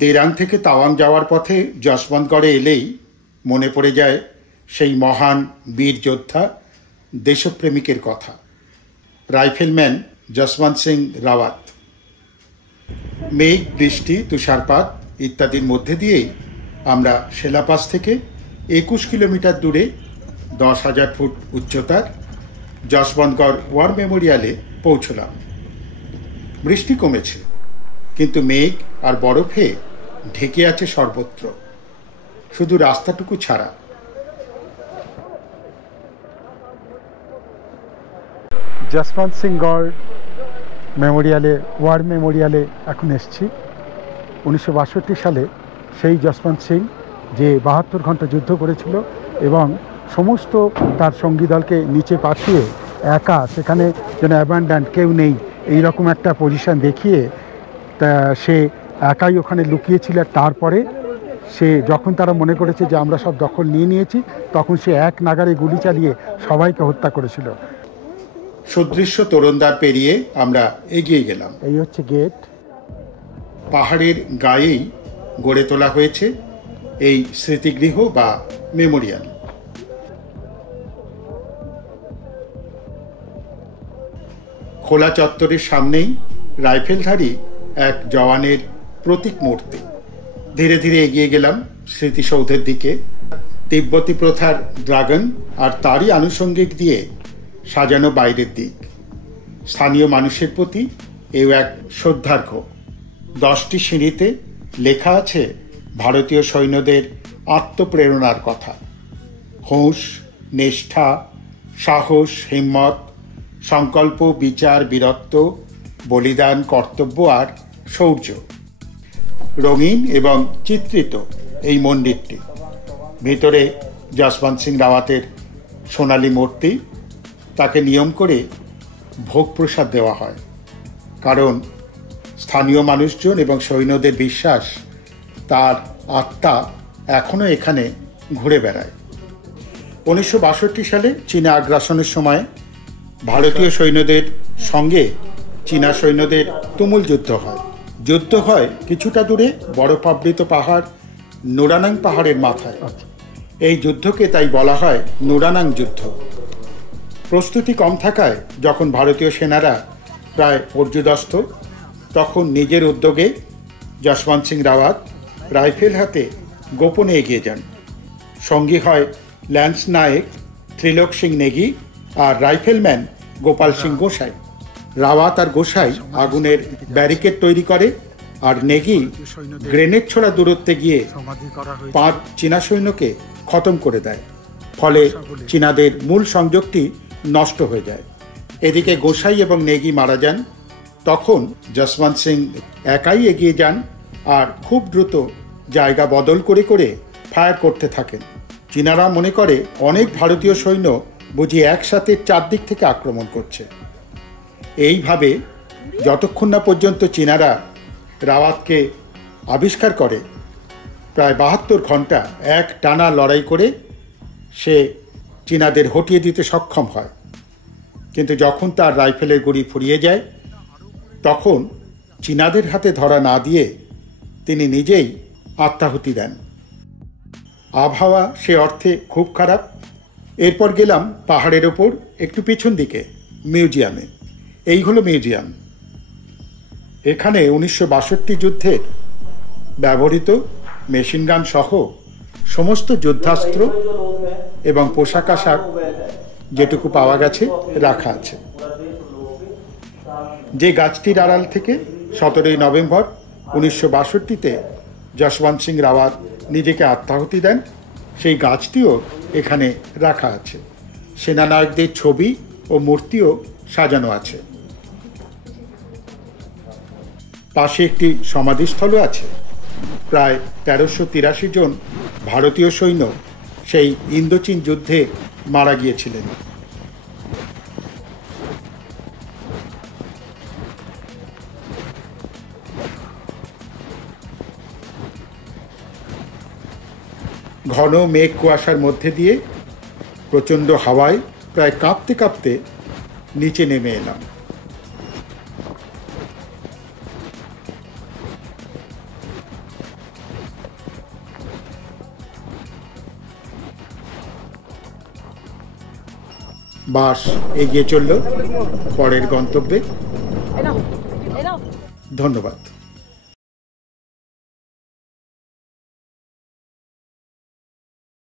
দেরাং থেকে তাওয়াং যাওয়ার পথে যশবন্তগড়ে এলেই মনে পড়ে যায় সেই মহান বীর যোদ্ধা দেশপ্রেমিকের কথা, রাইফেলম্যান যশবন্ত সিং রাওয়াত। মেঘ, বৃষ্টি, তুষারপাত ইত্যাদির মধ্যে দিয়েই আমরা সেলাপাস থেকে 21 কিলোমিটার দূরে 10,000 ফুট উচ্চতার যশবন্তগড় ওয়ার মেমোরিয়ালে পৌঁছলাম। বৃষ্টি কমেছে, কিন্তু মেঘ আর বরফে ঢেকে আছে সর্বত্র, শুধু রাস্তাটুকু ছাড়া। যশবন্ত সিং গড় মেমোরিয়ালে, ওয়ার মেমোরিয়ালে এখন এসছি। 1962 সালে সেই যশবন্ত সিং যে 72 ঘন্টা যুদ্ধ করেছিল এবং সমস্ত তার সঙ্গী দলকে নিচে পাঠিয়ে একা সেখানে যেন অ্যাবান্ডান্ট, কেউ নেই, এইরকম একটা পজিশন দেখিয়ে তা সে একাই ওখানে লুকিয়েছিল। তারপরে সে যখন তারা মনে করেছে যে আমরা সব দখল নিয়ে নিয়েছি, তখন সে এক নাগারে গুলি চালিয়ে সবাইকে হত্যা করেছিল। সুদৃশ্য তোরণদ্বার পেরিয়ে আমরা এগিয়ে গেলাম। এই হচ্ছে গেট। পাহাড়ের গায়েই গড়ে তোলা হয়েছে এই স্মৃতিগৃহ বা মেমোরিয়াল। খোলা চত্বরের সামনেই রাইফেলধারী এক জওয়ানের প্রতীক মূর্তি। ধীরে ধীরে এগিয়ে গেলাম স্মৃতিসৌধের দিকে। তিব্বতী প্রথার ড্রাগন আর তারই আনুষঙ্গিক দিয়ে সাজানো বাইরের দিক। স্থানীয় মানুষের প্রতি এও এক শ্রদ্ধার্ঘ। 10টি সিঁড়িতে লেখা আছে ভারতীয় সৈন্যদের আত্মপ্রেরণার কথা। হুঁশ, নিষ্ঠা, সাহস, হিম্মত, সংকল্প, বিচার, বীরত্ব, বলিদান, কর্তব্য আর শৌর্য। রঙিন এবং চিত্রিত এই মন্দিরটি। ভিতরে যশবন্ত সিং রাওয়াতের সোনালী মূর্তি। তাকে নিয়ম করে ভোগ প্রসাদ দেওয়া হয়, কারণ স্থানীয় মানুষজন এবং সৈন্যদের বিশ্বাস তার আত্মা এখনও এখানে ঘুরে বেড়ায়। 1962 সালে চীনা আগ্রাসনের সময় ভারতীয় সৈন্যদের সঙ্গে চীনা সৈন্যদের তুমুল যুদ্ধ হয় কিছুটা দূরে বরফাবৃত পাহাড় নুরানাং পাহাড়ের মাথায়। এই যুদ্ধকে তাই বলা হয় নুরানাং যুদ্ধ। প্রস্তুতি কম থাকায় যখন ভারতীয় সেনারা প্রায় পর্যুদস্ত, তখন নিজের উদ্যোগে যশবন্ত সিং রাওয়াত রাইফেল হাতে গোপনে এগিয়ে যান। সঙ্গী হয় ল্যান্স নায়েক ত্রিলোক সিং নেগি আর রাইফেলম্যান গোপাল সিং গোসাই। রাওয়াত আর গোসাই আগুনের ব্যারিকেড তৈরি করে, আর নেগি গ্রেনেড ছোড়া দূরত্বে গিয়ে 5 চীনা সৈন্যকে খতম করে দেয়। ফলে চীনাদের মূল সংযোগটি নষ্ট হয়ে যায়। এদিকে গোসাই এবং নেগি মারা যান। তখন যশবন্ত সিং একাই এগিয়ে যান আর খুব দ্রুত জায়গা বদল করে করে ফায়ার করতে থাকেন। চীনারা মনে করে অনেক ভারতীয় সৈন্য বুঝি একসাথে 4 দিক থেকে আক্রমণ করছে। এইভাবে যতক্ষণ না পর্যন্ত চীনারা রাওয়াতকে আবিষ্কার করে, প্রায় 72 ঘন্টা এক টানা লড়াই করে সে চীনাদের হটিয়ে দিতে সক্ষম হয়। কিন্তু যখন তার রাইফেলের গুলি ফুরিয়ে যায়, তখন চীনাদের হাতে ধরা না দিয়ে তিনি নিজেই আত্মাহুতি দেন। আবহাওয়া সে অর্থে খুব খারাপ। এরপর গেলাম পাহাড়ের ওপর একটু পিছন দিকে মিউজিয়ামে। এই হলো মিউজিয়াম। এখানে 1962 যুদ্ধের ব্যবহৃত মেশিনগান সহ সমস্ত যুদ্ধাস্ত্র এবং পোশাক আশাক যেটুকু পাওয়া গেছে রাখা আছে। যে গাছটির আড়াল থেকে 17 নভেম্বর 1962-তে যশবন্ত সিং রাওয়াত নিজেকে আত্মাহুতি দেন, সেই গাছটিও এখানে রাখা আছে। সেনানায়কদের ছবি ও মূর্তিও সাজানো আছে। পাশে একটি সমাধিস্থলও আছে। প্রায় 1383 জন ভারতীয় সৈন্য সেই ইন্দোচীন যুদ্ধে মারা গিয়েছিলেন। ঘন মেঘ কুয়াশার মধ্যে দিয়ে প্রচণ্ড হাওয়ায় প্রায় কাঁপতে কাঁপতে নিচে নেমে এলাম। বাস এগিয়ে চলল পরের গন্তব্যে। ধন্যবাদ।